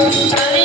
Thank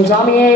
ஓம் சாமியே